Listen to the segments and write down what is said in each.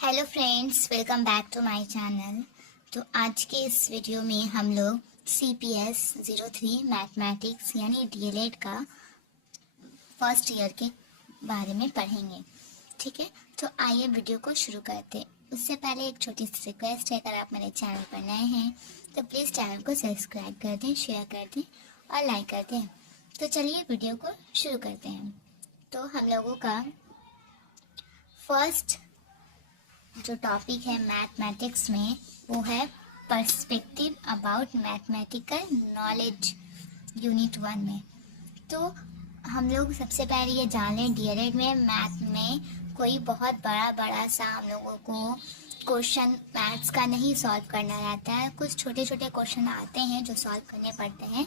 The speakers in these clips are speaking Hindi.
Hello friends, welcome back to my channel. तो आज के इस वीडियो में हम लोग CPS 03 मैथमेटिक्स यानी DLED का फर्स्ट ईयर के बारे में पढ़ेंगे। ठीक है, तो आइए वीडियो को शुरू करते हैं। उससे पहले एक छोटी सी रिक्वेस्ट है, अगर आप मेरे चैनल पर नए हैं तो प्लीज़ चैनल को सब्सक्राइब कर दें, शेयर कर दें और लाइक कर दें। तो चलिए वीडियो को शुरू करते हैं। तो हम लोगों का फर्स्ट जो टॉपिक है मैथमेटिक्स में वो है perspective about mathematical knowledge unit 1 में। तो हम लोग सबसे पहले ये जान लें, DLED में मैथ में कोई बहुत बड़ा सा हम लोगों को क्वेश्चन मैथ्स का नहीं सॉल्व करना रहता है। कुछ छोटे छोटे क्वेश्चन आते हैं जो सॉल्व करने पड़ते हैं,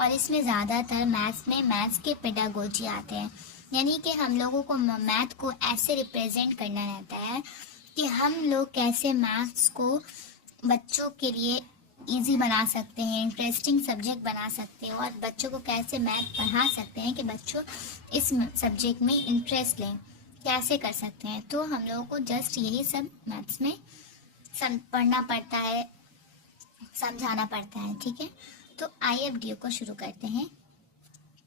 और इसमें ज़्यादातर मैथ्स के पेडागोजी आते हैं। यानी कि हम लोगों को मैथ को ऐसे रिप्रेजेंट करना रहता है कि हम लोग कैसे मैथ्स को बच्चों के लिए इजी बना सकते हैं, इंटरेस्टिंग सब्जेक्ट बना सकते हैं, और बच्चों को कैसे मैथ पढ़ा सकते हैं कि बच्चों इस सब्जेक्ट में इंटरेस्ट लें, कैसे कर सकते हैं। तो हम लोगों को जस्ट यही सब मैथ्स में पढ़ना पड़ता है, समझाना पड़ता है। ठीक है, तो आइए वीडियो को शुरू करते हैं।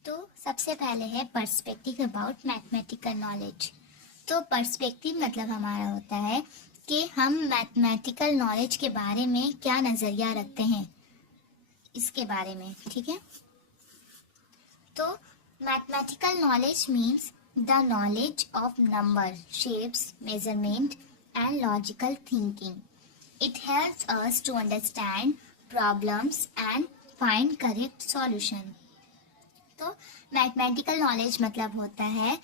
तो सबसे पहले है पर्सपेक्टिव अबाउट मैथमेटिकल नॉलेज। तो पर्सपेक्टिव मतलब हमारा होता है कि हम मैथमेटिकल नॉलेज के बारे में क्या नज़रिया रखते हैं, इसके बारे में। ठीक है, तो mathematical knowledge means the knowledge of number, shapes, measurement and logical thinking. It helps us to understand problems and find correct solution. तो मैथमेटिकल नॉलेज मतलब होता है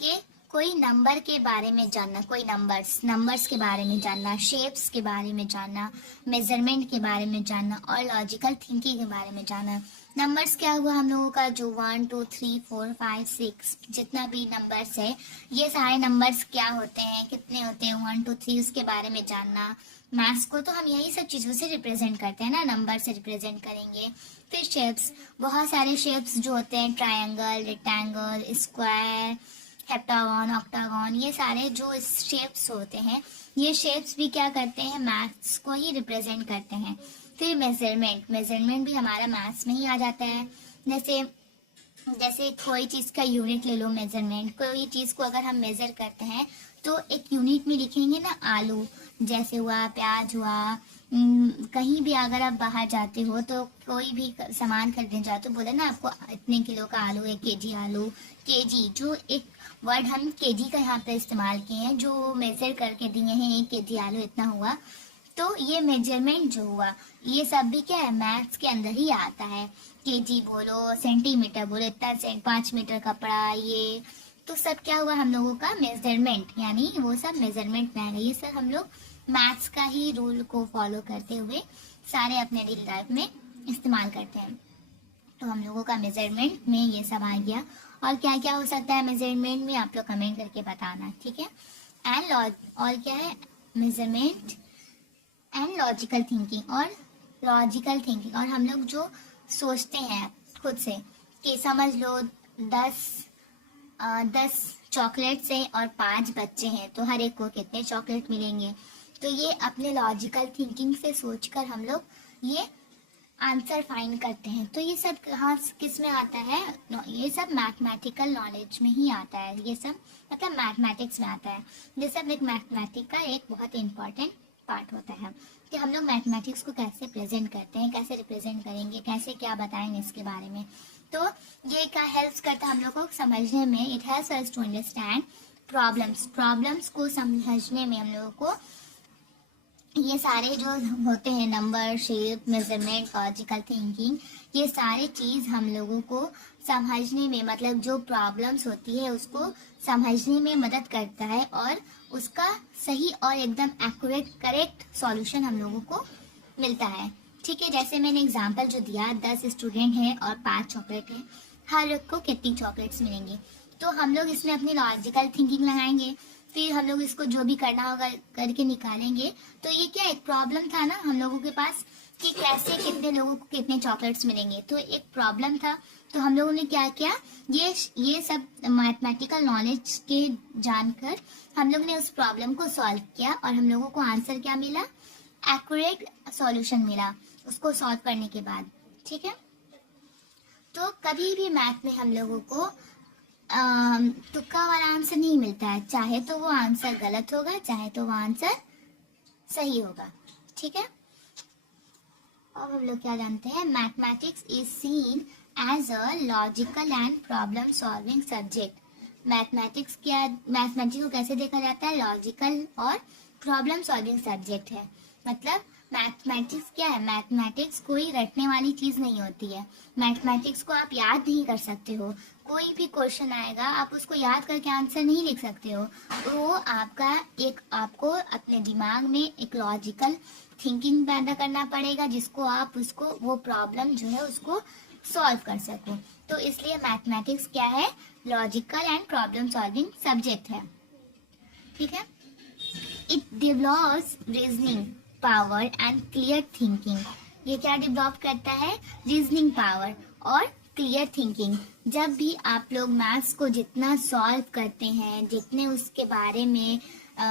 कि कोई नंबर के बारे में जानना, कोई नंबर्स के बारे में जानना, शेप्स के बारे में जानना, मेजरमेंट के बारे में जानना और लॉजिकल थिंकिंग के बारे में जानना। नंबर्स क्या हुआ हम लोगों का, जो 1 2 3 4 5 6 जितना भी नंबर्स है, ये सारे नंबर्स क्या होते हैं, कितने होते हैं, 1 2 3, उसके बारे में जानना। मैथ्स को तो हम यही सब चीज़ों से रिप्रेजेंट करते हैं ना, नंबर से रिप्रेजेंट करेंगे। फिर शेप्स, बहुत सारे शेप्स जो होते हैं, triangle, rectangle, square, heptagon, octagon, ये सारे जो शेप्स होते हैं, ये शेप्स भी क्या करते हैं, मैथ्स को ही रिप्रेजेंट करते हैं। फिर मेजरमेंट भी हमारा मैथ्स में ही आ जाता है। जैसे कोई चीज़ का यूनिट ले लो, मेजरमेंट, कोई चीज़ को अगर हम मेजर करते हैं तो एक यूनिट में लिखेंगे ना, आलू जैसे हुआ, प्याज हुआ। कहीं भी अगर आप बाहर जाते हो तो कोई भी सामान खरीदने जाते हो, बोले ना आपको इतने किलो का आलू, 1 kg आलू। केजी, जो एक वर्ड हम केजी का यहाँ पे इस्तेमाल किए हैं, जो मेजर करके दिए हैं, 1 kg आलू इतना हुआ। तो ये मेजरमेंट जो हुआ, ये सब भी क्या है, मैथ्स के अंदर ही आता है। केजी बोलो, सेंटीमीटर बोलो, इतना 5 मीटर कपड़ा, ये तो सब क्या हुआ हम लोगों का मेजरमेंट, यानी वो सब मेजरमेंट में आ गई। ये सब हम लोग मैथ्स का ही रूल को फॉलो करते हुए सारे अपने डेली लाइफ में इस्तेमाल करते हैं। तो हम लोगों का मेजरमेंट में ये सब आ गया। और क्या क्या हो सकता है मेजरमेंट में, आप लोग कमेंट करके बताना। ठीक है, और क्या है, मेजरमेंट एंड लॉजिकल थिंकिंग, और हम लोग जो सोचते हैं खुद से कि समझ लो 10 चॉकलेट्स हैं और 5 बच्चे हैं, तो हर एक को कितने चॉकलेट मिलेंगे। तो ये अपने लॉजिकल थिंकिंग से सोचकर हम लोग ये आंसर फाइंड करते हैं। तो ये सब कहाँ किस में आता है, ये सब मैथमेटिकल नॉलेज में ही आता है। ये सब मतलब मैथमेटिक्स में आता है। ये सब एक मैथमेटिक्स का एक बहुत इंपॉर्टेंट पार्ट होता है कि हम लोग मैथमेटिक्स को कैसे प्रेजेंट करते हैं, कैसे रिप्रेजेंट करेंगे, कैसे क्या बताएंगे इसके बारे में। तो ये क्या हेल्प करता है हम लोग को समझने में, it helps us to understand problems को समझने में हम लोगों को ये सारे जो होते हैं, number, shape, measurement, logical thinking, ये सारे चीज़ हम लोगों को समझने में, मतलब जो प्रॉब्लम्स होती है उसको समझने में मदद करता है, और उसका सही और एकदम एक्यूरेट करेक्ट सॉल्यूशन हम लोगों को मिलता है। ठीक है, जैसे मैंने एग्जांपल जो दिया, 10 स्टूडेंट हैं और 5 चॉकलेट हैं, हर एक को कितनी चॉकलेट्स मिलेंगी। तो हम लोग इसमें अपनी लॉजिकल थिंकिंग लगाएंगे, फिर हम लोग इसको जो भी करना होगा करके निकालेंगे। तो ये क्या एक प्रॉब्लम था ना हम लोगों के पास कि कैसे कितने लोगों को कितने चॉकलेट्स मिलेंगे। तो एक प्रॉब्लम था, तो हम लोगों ने क्या किया, ये सब मैथमेटिकल नॉलेज के जानकर हम लोग ने उस प्रॉब्लम को सॉल्व किया और हम लोगों को आंसर क्या मिला, एक्यूरेट सॉल्यूशन मिला उसको सॉल्व करने के बाद। ठीक है, तो कभी भी मैथ में हम लोगों को तुक्का वाला आंसर नहीं मिलता है, चाहे तो वो आंसर गलत होगा चाहे तो वो आंसर सही होगा। ठीक है, अब हम लोग क्या जानते हैं, mathematics is seen as a logical and problem solving subject. Mathematics को कैसे देखा जाता है, लॉजिकल और प्रॉब्लम सॉल्विंग सब्जेक्ट है। मतलब मैथमेटिक्स क्या है, मैथमेटिक्स कोई रटने वाली चीज नहीं होती है। मैथमेटिक्स को आप याद नहीं कर सकते हो, कोई भी क्वेश्चन आएगा आप उसको याद करके आंसर नहीं लिख सकते हो। वो आपको अपने दिमाग में एक लॉजिकल थिंकिंग पैदा करना पड़ेगा जिसको आप उसको वो प्रॉब्लम जो है उसको सॉल्व कर सको। तो इसलिए मैथमेटिक्स क्या है, logical and problem solving subject है। ठीक है, it develops reasoning power and clear thinking. ये क्या डेवलप करता है, रीजनिंग पावर और क्लियर थिंकिंग। जब भी आप लोग मैथ्स को जितना सॉल्व करते हैं, जितने उसके बारे में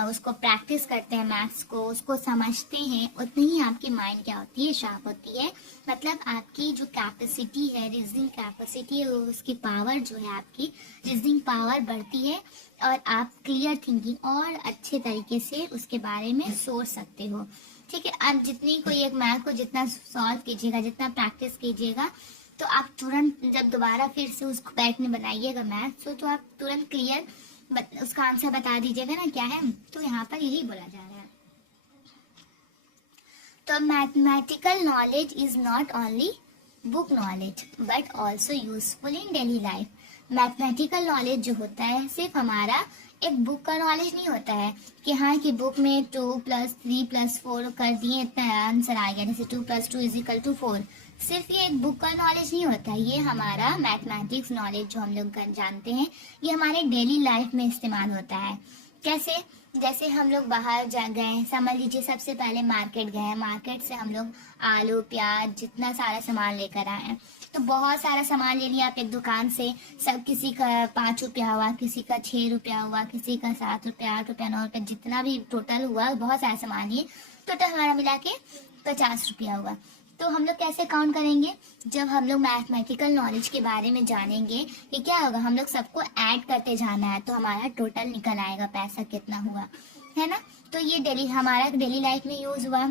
उसको प्रैक्टिस करते हैं, मैथ्स को उसको समझते हैं, उतनी ही आपकी माइंड क्या होती है, शार्प होती है। मतलब आपकी जो कैपेसिटी है, रीजनिंग कैपेसिटी है, उसकी पावर जो है, आपकी रीजनिंग पावर बढ़ती है और आप क्लियर थिंकिंग और अच्छे तरीके से उसके बारे में सोच सकते हो। ठीक है, आप जितनी कोई एक मैथ को जितना सॉल्व कीजिएगा, जितना प्रैक्टिस कीजिएगा, तो आप तुरंत जब दोबारा फिर से उसको बैठ में बनाइएगा मैथ, तो आप तुरंत क्लियर उसका आंसर बता दीजिएगा ना क्या है। तो यहाँ पर यही बोला जा रहा है। तो mathematical knowledge is not only book knowledge but also useful in daily life. Mathematical knowledge जो होता है सिर्फ हमारा एक बुक का नॉलेज नहीं होता है कि हाँ कि बुक में 2 + 3 + 4 कर दिए इतना आंसर आ गया, जैसे 2 + 2 = 4। सिर्फ ये एक बुक का नॉलेज नहीं होता है, ये हमारा मैथमेटिक्स नॉलेज जो हम लोग जानते हैं ये हमारे डेली लाइफ में इस्तेमाल होता है। कैसे, जैसे हम लोग बाहर जा गए, समझ लीजिए सबसे पहले मार्केट गए, मार्केट से हम लोग आलू प्याज जितना सारा सामान लेकर आए, तो बहुत सारा सामान ले लिया आप एक दुकान से। सब किसी का 5 रुपया हुआ, किसी का 6 रुपया हुआ, किसी का 7 रुपया 8 रुपया 9 रुपया, जितना भी टोटल हुआ बहुत सारा सामान लिए, टोटल हमारा मिला के 50 रुपया हुआ। तो हम लोग कैसे काउंट करेंगे, जब हम लोग मैथमेटिकल नॉलेज के बारे में जानेंगे कि क्या होगा, हम लोग सबको ऐड करते जाना है तो हमारा टोटल निकल आएगा पैसा कितना हुआ, है ना। तो ये हमारा डेली लाइफ में यूज हुआ।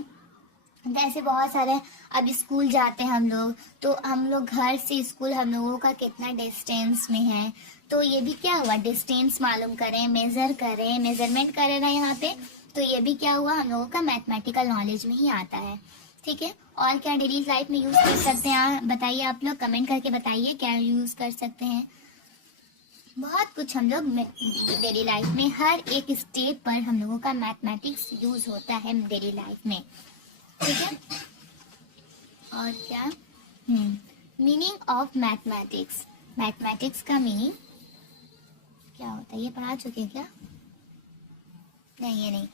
जैसे बहुत सारे अब स्कूल जाते हैं हम लोग, तो हम लोग घर से स्कूल हम लोगों का कितना डिस्टेंस में है, तो ये भी क्या हुआ, डिस्टेंस मालूम करें, मेजरमेंट करें ना यहाँ पे, तो ये भी क्या हुआ, हम लोगों का मैथमेटिकल नॉलेज में ही आता है। ठीक है, और क्या डेली लाइफ में यूज कर सकते हैं, बताइए आप लोग कमेंट करके बताइए क्या यूज कर सकते हैं। बहुत कुछ हम लोग डेली लाइफ में हर एक स्टेप पर हम लोगों का मैथमेटिक्स यूज होता है डेली लाइफ में। ठीक है, और क्या मीनिंग ऑफ मैथमेटिक्स। मैथमेटिक्स का मीनिंग क्या होता है, ये पढ़ा चुके हैं क्या, नहीं ये नहीं।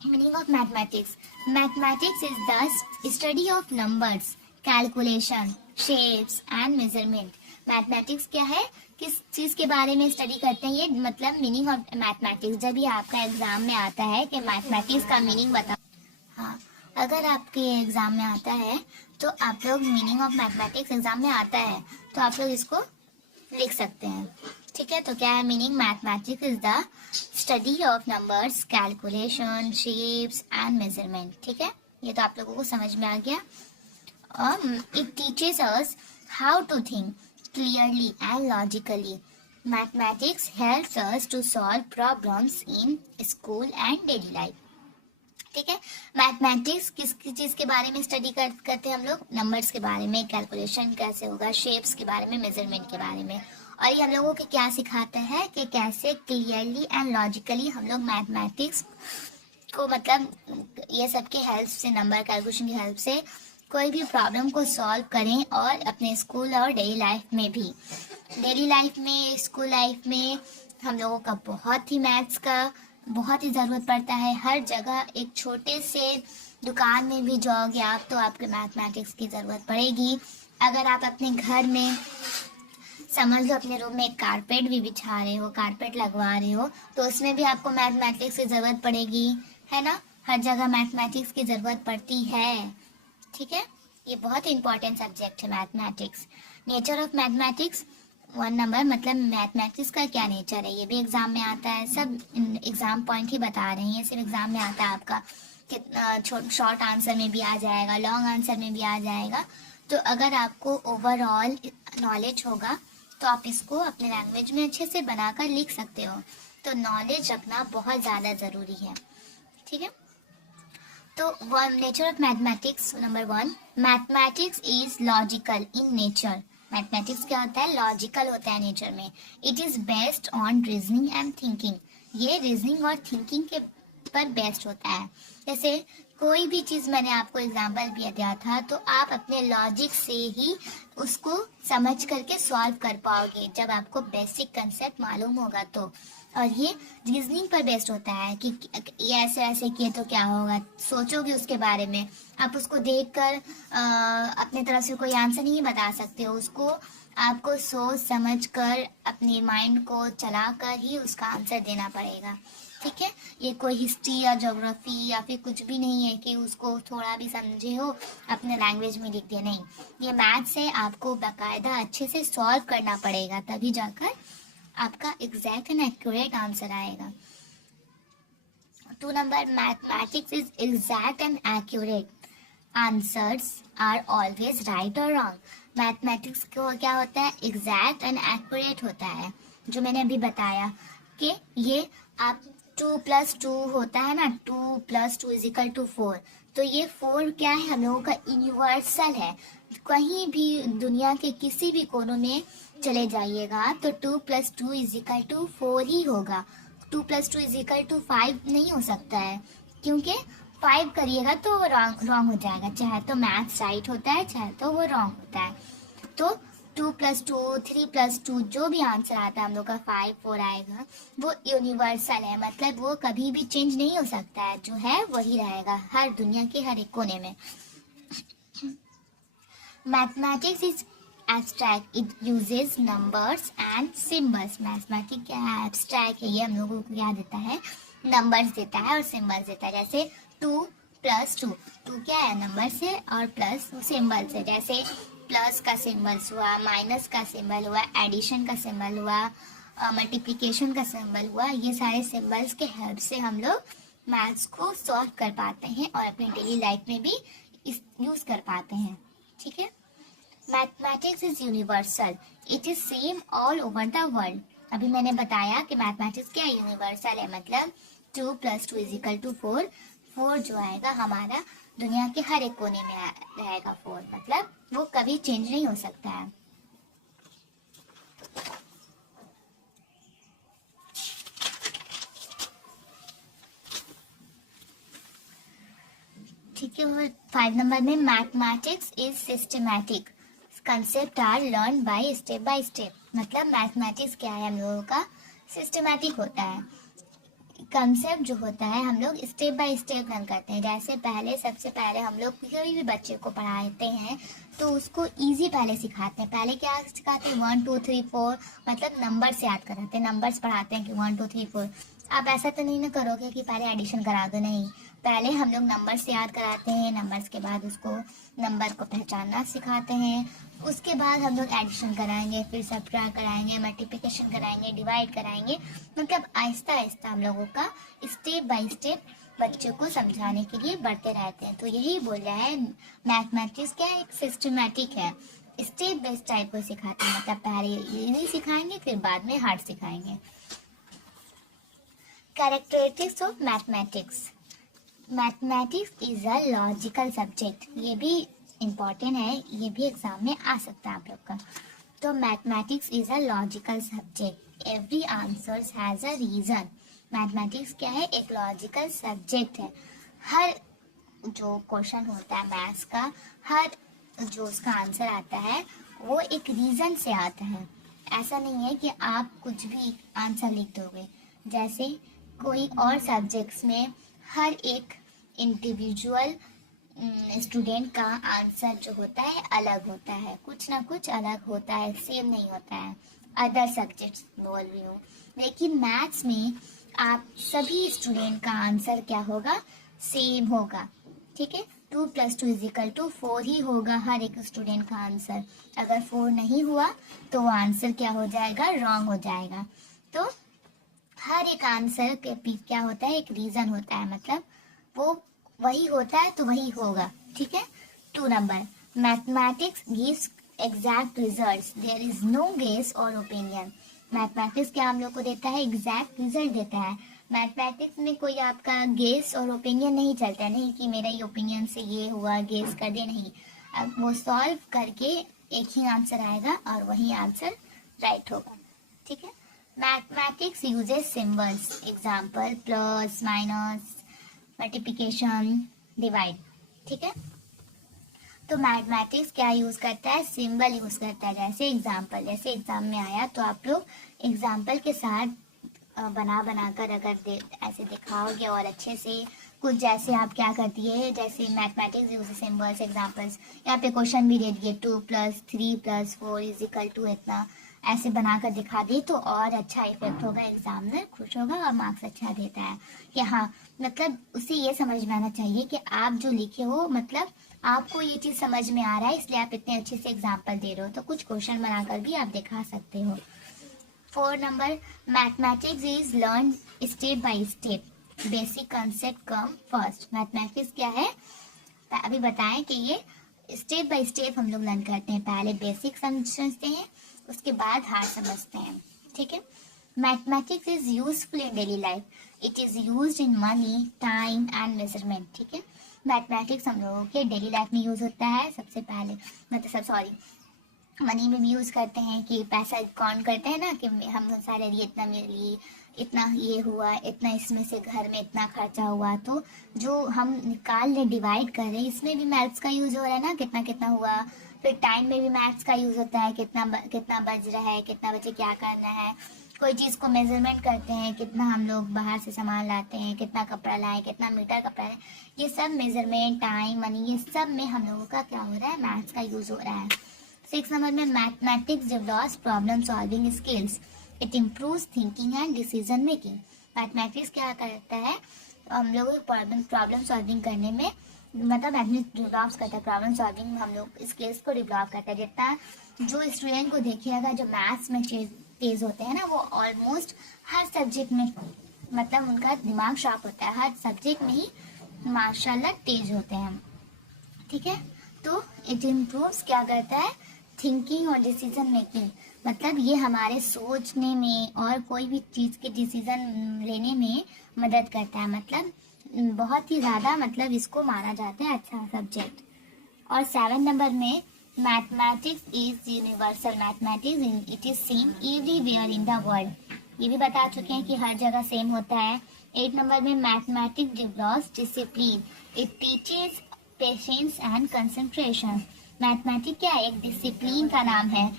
Meaning of mathematics. Mathematics is the study of numbers, calculation, shapes and measurement. Mathematics क्या है, किस चीज के बारे में स्टडी करते हैं, ये मतलब मीनिंग ऑफ मैथमेटिक्स। जब भी आपका एग्जाम में आता है कि मैथमेटिक्स का मीनिंग बताओ, हाँ अगर आपके एग्जाम में आता है तो आप लोग मीनिंग ऑफ मैथमेटिक्स एग्जाम में आता है तो आप लोग इसको लिख सकते हैं। ठीक है, तो क्या है meaning, mathematics is the study of numbers, calculation, shapes and measurement. ठीक है, ये तो आप लोगों को समझ में आ गया। और it teaches us how to think clearly and logically. Mathematics helps us to solve problems in school and daily life. ठीक है, मैथमेटिक्स किस चीज के बारे में स्टडी करते हैं हम लोग, नंबर्स के बारे में, कैलकुलेशन कैसे होगा, शेप्स के बारे में, मेजरमेंट के बारे में। और ये हम लोगों को क्या सिखाता है कि कैसे क्लियरली एंड लॉजिकली हम लोग मैथमेटिक्स को मतलब ये सब के हेल्प से, नंबर कैलकुलेशन की हेल्प से कोई भी प्रॉब्लम को सॉल्व करें, और अपने स्कूल और डेली लाइफ में भी। डेली लाइफ में, स्कूल लाइफ में हम लोगों का बहुत ही मैथ्स का बहुत ही ज़रूरत पड़ता है। हर जगह एक छोटे से दुकान में भी जाओगे आप तो आपके मैथमेटिक्स की ज़रूरत पड़ेगी। अगर आप अपने घर में समझ लो अपने रूम में एक कारपेट भी बिछा रहे हो, कारपेट लगवा रहे हो, तो उसमें भी आपको मैथमेटिक्स की ज़रूरत पड़ेगी, है ना। हर जगह मैथमेटिक्स की ज़रूरत पड़ती है, ठीक है। ये बहुत इंपॉर्टेंट सब्जेक्ट है mathematics. Nature of mathematics 1 number, मतलब मैथमेटिक्स का क्या नेचर है, ये भी एग्जाम में आता है। सब एग्जाम पॉइंट ही बता रहे हैं, ये सिर्फ एग्जाम में आता है आपका। कितना शॉर्ट आंसर में भी आ जाएगा, लॉन्ग आंसर में भी आ जाएगा। तो अगर आपको ओवरऑल नॉलेज होगा तो आप इसको अपने लैंग्वेज में अच्छे से बनाकर लिख सकते हो। तो नॉलेज रखना बहुत ज़्यादा ज़रूरी है, ठीक है। तो nature of mathematics number 1, mathematics is logical in nature. Mathematics क्या होता है, लॉजिकल होता है नेचर में। It is based on reasoning and thinking. ये रीजनिंग और थिंकिंग के पर बेस्ड होता है। जैसे कोई भी चीज़ मैंने आपको एग्जांपल भी दिया था, तो आप अपने लॉजिक से ही उसको समझ करके सॉल्व कर पाओगे, जब आपको बेसिक कंसेप्ट मालूम होगा तो। और ये रीजनिंग पर बेस्ड होता है कि ये ऐसे ऐसे किए तो क्या होगा, सोचोगे उसके बारे में। आप उसको देखकर अपने तरफ से कोई आंसर नहीं बता सकते हो, उसको आपको सोच समझ कर अपने माइंड को चलाकर ही उसका आंसर देना पड़ेगा, ठीक है। ये कोई हिस्ट्री या ज्योग्राफी या फिर कुछ भी नहीं है कि उसको थोड़ा भी समझे हो अपने लैंग्वेज में लिख दिया, नहीं। ये मैथ से आपको बाकायदा अच्छे से सॉल्व करना पड़ेगा, तभी जाकर आपका एग्जैक्ट एंड एक्यूरेट आंसर आएगा। 2 number, mathematics is exact and accurate. Answers are always right और रॉन्ग। मैथमेटिक्स को क्या होता है, एग्जैक्ट एंड एक्यूरेट होता है। जो मैंने अभी बताया कि ये आप 2+2 होता है ना, 2+2 = 4। तो ये 4 क्या है, हम लोगों का यूनिवर्सल है। कहीं भी दुनिया के किसी भी कोनों में चले जाइएगा तो 2+2 = 4 ही होगा। 2+2 = 5 नहीं हो सकता है, क्योंकि 5 करिएगा तो रॉन्ग हो जाएगा। चाहे तो मैथ्स राइट होता है, चाहे तो वो रॉन्ग होता है। तो 2+2, 3+2 जो भी आंसर आता है हम लोग का 5, 4 आएगा, वो यूनिवर्सल है, मतलब वो कभी भी चेंज नहीं हो सकता है, जो है वही रहेगा हर दुनिया के हर एक कोने में। Mathematics is abstract, it uses numbers and symbols. Mathematics क्या है, एब्स्ट्रैक्ट है, ये हम लोगों को क्या देता है, नंबर्स देता है और सिम्बल्स देता है। जैसे 2+2, 2 क्या है, नंबर से, और प्लस सिम्बल से। जैसे प्लस का सिंबल्स हुआ, माइनस का सिंबल हुआ, एडिशन का सिंबल हुआ, मल्टीप्लिकेशन का सिंबल हुआ। ये सारे सिंबल्स के हेल्प से हम लोग मैथ्स को सॉल्व कर पाते हैं और अपनी डेली लाइफ में भी यूज कर पाते हैं, ठीक है। Mathematics is universal, it is same all over the world. अभी मैंने बताया कि मैथमेटिक्स क्या यूनिवर्सल है, मतलब 2+2 = 4। 4 जो आएगा हमारा दुनिया के हर एक कोने में रहेगा 4, मतलब वो कभी चेंज नहीं हो सकता है। ठीक है। 5 नंबर में, mathematics is systematic, concept are learn by step. मतलब मैथमेटिक्स क्या है, हम लोगों का सिस्टमैटिक होता है। कंसेप्ट जो होता है हम लोग स्टेप बाय स्टेप लर्न करते हैं। जैसे सबसे पहले हम लोग कोई भी बच्चे को पढ़ाते हैं तो उसको इजी पहले सिखाते हैं। पहले क्या सिखाते हैं, 1 2 3 4, मतलब नंबर से याद कराते हैं, नंबर्स पढ़ाते हैं कि 1 2 3 4। आप ऐसा तो नहीं ना करोगे कि पहले एडिशन करा दो, नहीं। पहले हम लोग नंबर से याद कराते हैं, नंबर्स के बाद उसको नंबर को पहचानना सिखाते हैं। उसके बाद हम लोग एडिशन कराएंगे, फिर सब्ट्रैक्ट कराएंगे, मल्टीप्लिकेशन कराएंगे, डिवाइड कराएंगे। मतलब आहिस्ता आहिस्ता हम लोगों का स्टेप बाय स्टेप बच्चों को समझाने के लिए बढ़ते रहते हैं। तो यही बोल रहा है मैथमेटिक्स क्या एक सिस्टमैटिक है, स्टेप बाय स्टेप को सिखाते हैं। मतलब पहले ये नहीं सिखाएंगे, फिर बाद में हार्ड सिखाएंगे। Characteristics of mathematics. Mathematics is a logical subject, ये भी इम्पॉर्टेंट है, ये भी एग्जाम में आ सकता है आप लोग का। तो mathematics is a logical subject, every answer has a reason. Mathematics क्या है, एक लॉजिकल सब्जेक्ट है। हर जो क्वेश्चन होता है मैथ्स का, हर जो उसका आंसर आता है वो एक रीजन से आता है। ऐसा नहीं है कि आप कुछ भी आंसर लिख दोगे। जैसे कोई और सब्जेक्ट्स में हर एक इंडिविजुअल स्टूडेंट का आंसर जो होता है अलग होता है, कुछ ना कुछ अलग होता है, सेम नहीं होता है। अदर सब्जेक्ट्स बोल रही हूँ, लेकिन मैथ्स में आप सभी स्टूडेंट का आंसर क्या होगा, सेम होगा। ठीक है, 2+2 = 4 ही होगा हर एक स्टूडेंट का आंसर। अगर 4 नहीं हुआ तो वो आंसर क्या हो जाएगा, रॉन्ग हो जाएगा। तो हर एक आंसर के पीछे क्या होता है, एक रीजन होता है, मतलब वो वही होता है तो वही होगा। ठीक है। 2 number, mathematics gives exact results, there is no guess और ओपिनियन। मैथमेटिक्स क्या हम लोग को देता है, एग्जैक्ट रिजल्ट देता है। मैथमेटिक्स में कोई आपका गेस और ओपिनियन नहीं चलता है, नहीं कि मेरा ये ओपिनियन से ये हुआ, गेस कर दे, नहीं। अब वो सॉल्व करके एक ही आंसर आएगा और वही आंसर राइट होगा। ठीक है। Mathematics uses symbols, example plus, minus, multiplication, divide. ठीक है। तो मैथमेटिक्स क्या यूज करता है, सिंबल यूज करता है। जैसे एग्जाम्पल, जैसे एग्जाम में आया तो आप लोग एग्जाम्पल के साथ बना बनाकर अगर ऐसे दिखाओगे और अच्छे से कुछ, जैसे आप क्या करती है, जैसे मैथमेटिक्स यूज सिंबल्स, एग्जाम्पल्स, यहाँ पे क्वेश्चन भी दे दिए 2+3+4 = इतना, ऐसे बनाकर दिखा दे तो और अच्छा इफेक्ट होगा, एग्जामिनर खुश होगा और मार्क्स अच्छा देता है कि हाँ, मतलब उसे ये समझ में आना चाहिए कि आप जो लिखे हो, मतलब आपको ये चीज़ समझ में आ रहा है, इसलिए आप इतने अच्छे से एग्जाम्पल दे रहे हो। तो कुछ क्वेश्चन बनाकर भी आप दिखा सकते हो। 4 number, mathematics is learn step by step, basic concept come first. Mathematics क्या है, अभी बताएं कि ये स्टेप बाय स्टेप हम लोग लर्न करते हैं। पहले बेसिक समझते हैं, उसके बाद हार्ड समझते हैं। ठीक है। Mathematics is useful in daily life, it is used in money, time and measurement. ठीक है। मैथमेटिक्स हम लोगों के डेली लाइफ में यूज होता है। सबसे पहले मनी में भी यूज करते हैं कि पैसा काउंट करते हैं ना, कि हम सैलरी इतना मिली, इतना ये हुआ, इतना इसमें से घर में इतना खर्चा हुआ, तो जो हम निकाल ले, डिवाइड कर रहे हैं, इसमें भी मैथ्स का यूज हो रहा है ना, कितना कितना हुआ। फिर टाइम में भी मैथ्स का यूज होता है, कितना बज रहा है, कितना बजे क्या करना है। कोई चीज़ को मेजरमेंट करते हैं, कितना हम लोग बाहर से सामान लाते हैं, कितना कपड़ा लाए, कितना मीटर कपड़ा लाए, ये सब मेजरमेंट, टाइम, मनी, ये सब में हम लोगों का क्या हो रहा है, मैथ्स का यूज हो रहा है। 6 नंबर में, mathematics develops problem solving skills, it improves thinking and decision making. Mathematics क्या करता है, हम लोग प्रॉब्लम सॉल्विंग करने में, मतलब मैथमेटिक्स डेवलप्स करता है प्रॉब्लम सॉल्विंग में, हम लोग स्किल्स को डेवलप करता है। जितना जो स्टूडेंट को देखिएगा जो मैथ्स में तेज होते हैं ना, वो ऑलमोस्ट हर सब्जेक्ट में, मतलब उनका दिमाग शार्प होता है, हर सब्जेक्ट में ही माशाल्लाह तेज होते हैं। ठीक है। तो इट इम्प्रूव्स क्या करता है, थिंकिंग और डिसीजन मेकिंग, मतलब ये हमारे सोचने में और कोई भी चीज़ के डिसीजन लेने में मदद करता है। मतलब बहुत ही ज़्यादा, मतलब इसको माना जाता है अच्छा सब्जेक्ट। और 7 नंबर में, mathematics is universal, mathematics it is same everywhere in the world, ये भी बता चुके हैं कि हर जगह सेम होता है। 8 नंबर में, mathematics develops discipline, it teaches patience and concentration. Mathematics क्या है, एक डिसिप्लिन का नाम है,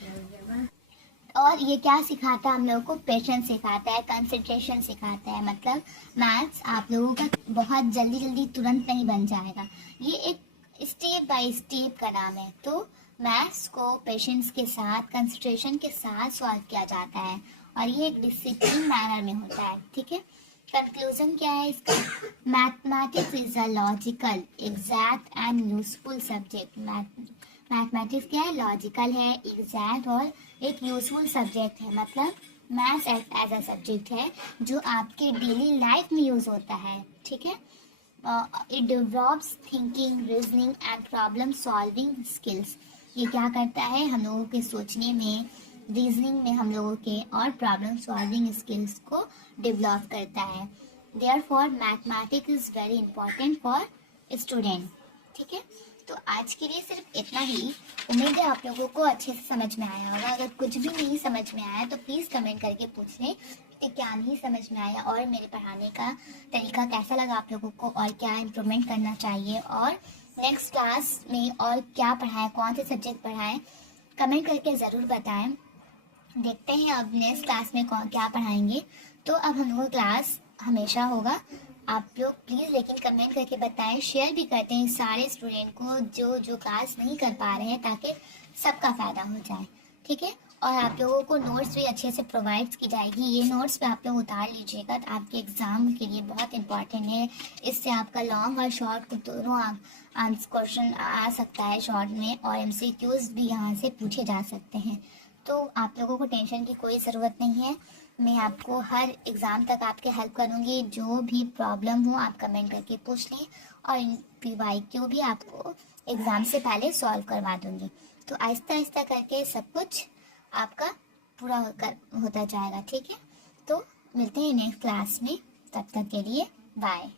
और ये क्या सिखाता है हम लोगों को, पेशेंस सिखाता है, कंसंट्रेशन सिखाता है। मतलब मैथ्स आप लोगों का बहुत जल्दी जल्दी तुरंत नहीं बन जाएगा, ये एक स्टेप बाय स्टेप का नाम है। तो मैथ्स को पेशेंस के साथ, कंसंट्रेशन के साथ सॉल्व किया जाता है, और ये एक डिसिप्लिन मैनर में होता है। ठीक है। कंक्लूजन क्या है इसका, mathematics is a logical, exact and useful subject. Mathematics क्या है, लॉजिकल है, एग्जैक्ट और एक यूजफुल सब्जेक्ट है। मतलब मैथ्स एज अ सब्जेक्ट है जो आपके डेली लाइफ में यूज होता है। ठीक है। It develops thinking, reasoning and problem solving skills. ये क्या करता है, हम लोगों के सोचने में, रीजनिंग में हम लोगों के, और प्रॉब्लम सॉल्विंग स्किल्स को डेवलप करता है। Therefore mathematics is very important for student. ठीक है। तो आज के लिए सिर्फ इतना ही। उम्मीद है आप लोगों को अच्छे से समझ में आया होगा। अगर कुछ भी नहीं समझ में आया तो प्लीज़ कमेंट करके पूछ लें कि क्या नहीं समझ में आया, और मेरे पढ़ाने का तरीका कैसा लगा आप लोगों को, और क्या इम्प्रूवमेंट करना चाहिए, और नेक्स्ट क्लास में और क्या पढ़ाएं, कौन से सब्जेक्ट पढ़ाएं, कमेंट करके ज़रूर बताएं। देखते हैं अब नेक्स्ट क्लास में कौन क्या पढ़ाएंगे। तो अब हम लोग क्लास हमेशा होगा आप लोग प्लीज़ लेकिन कमेंट करके बताएं, शेयर भी करते हैं सारे स्टूडेंट को जो जो क्लास नहीं कर पा रहे हैं, ताकि सबका फ़ायदा हो जाए, ठीक है। और आप लोगों को नोट्स भी अच्छे से प्रोवाइड की जाएगी। ये नोट्स पे आप लोग उतार लीजिएगा, तो आपके एग्ज़ाम के लिए बहुत इंपॉर्टेंट है। इससे आपका लॉन्ग और शॉर्ट दोनों क्वेश्चन आ सकता है शॉर्ट में, और एमसीक्यूज भी यहाँ से पूछे जा सकते हैं। तो आप लोगों को टेंशन की कोई ज़रूरत नहीं है। मैं आपको हर एग्ज़ाम तक आपके हेल्प करूँगी। जो भी प्रॉब्लम हो आप कमेंट करके पूछ लें, और PYQ भी आपको एग्ज़ाम से पहले सॉल्व करवा दूँगी। तो आहिस्ता आहिस्ता करके सब कुछ आपका पूरा होता जाएगा, ठीक है। तो मिलते हैं नेक्स्ट क्लास में, तब तक के लिए बाय।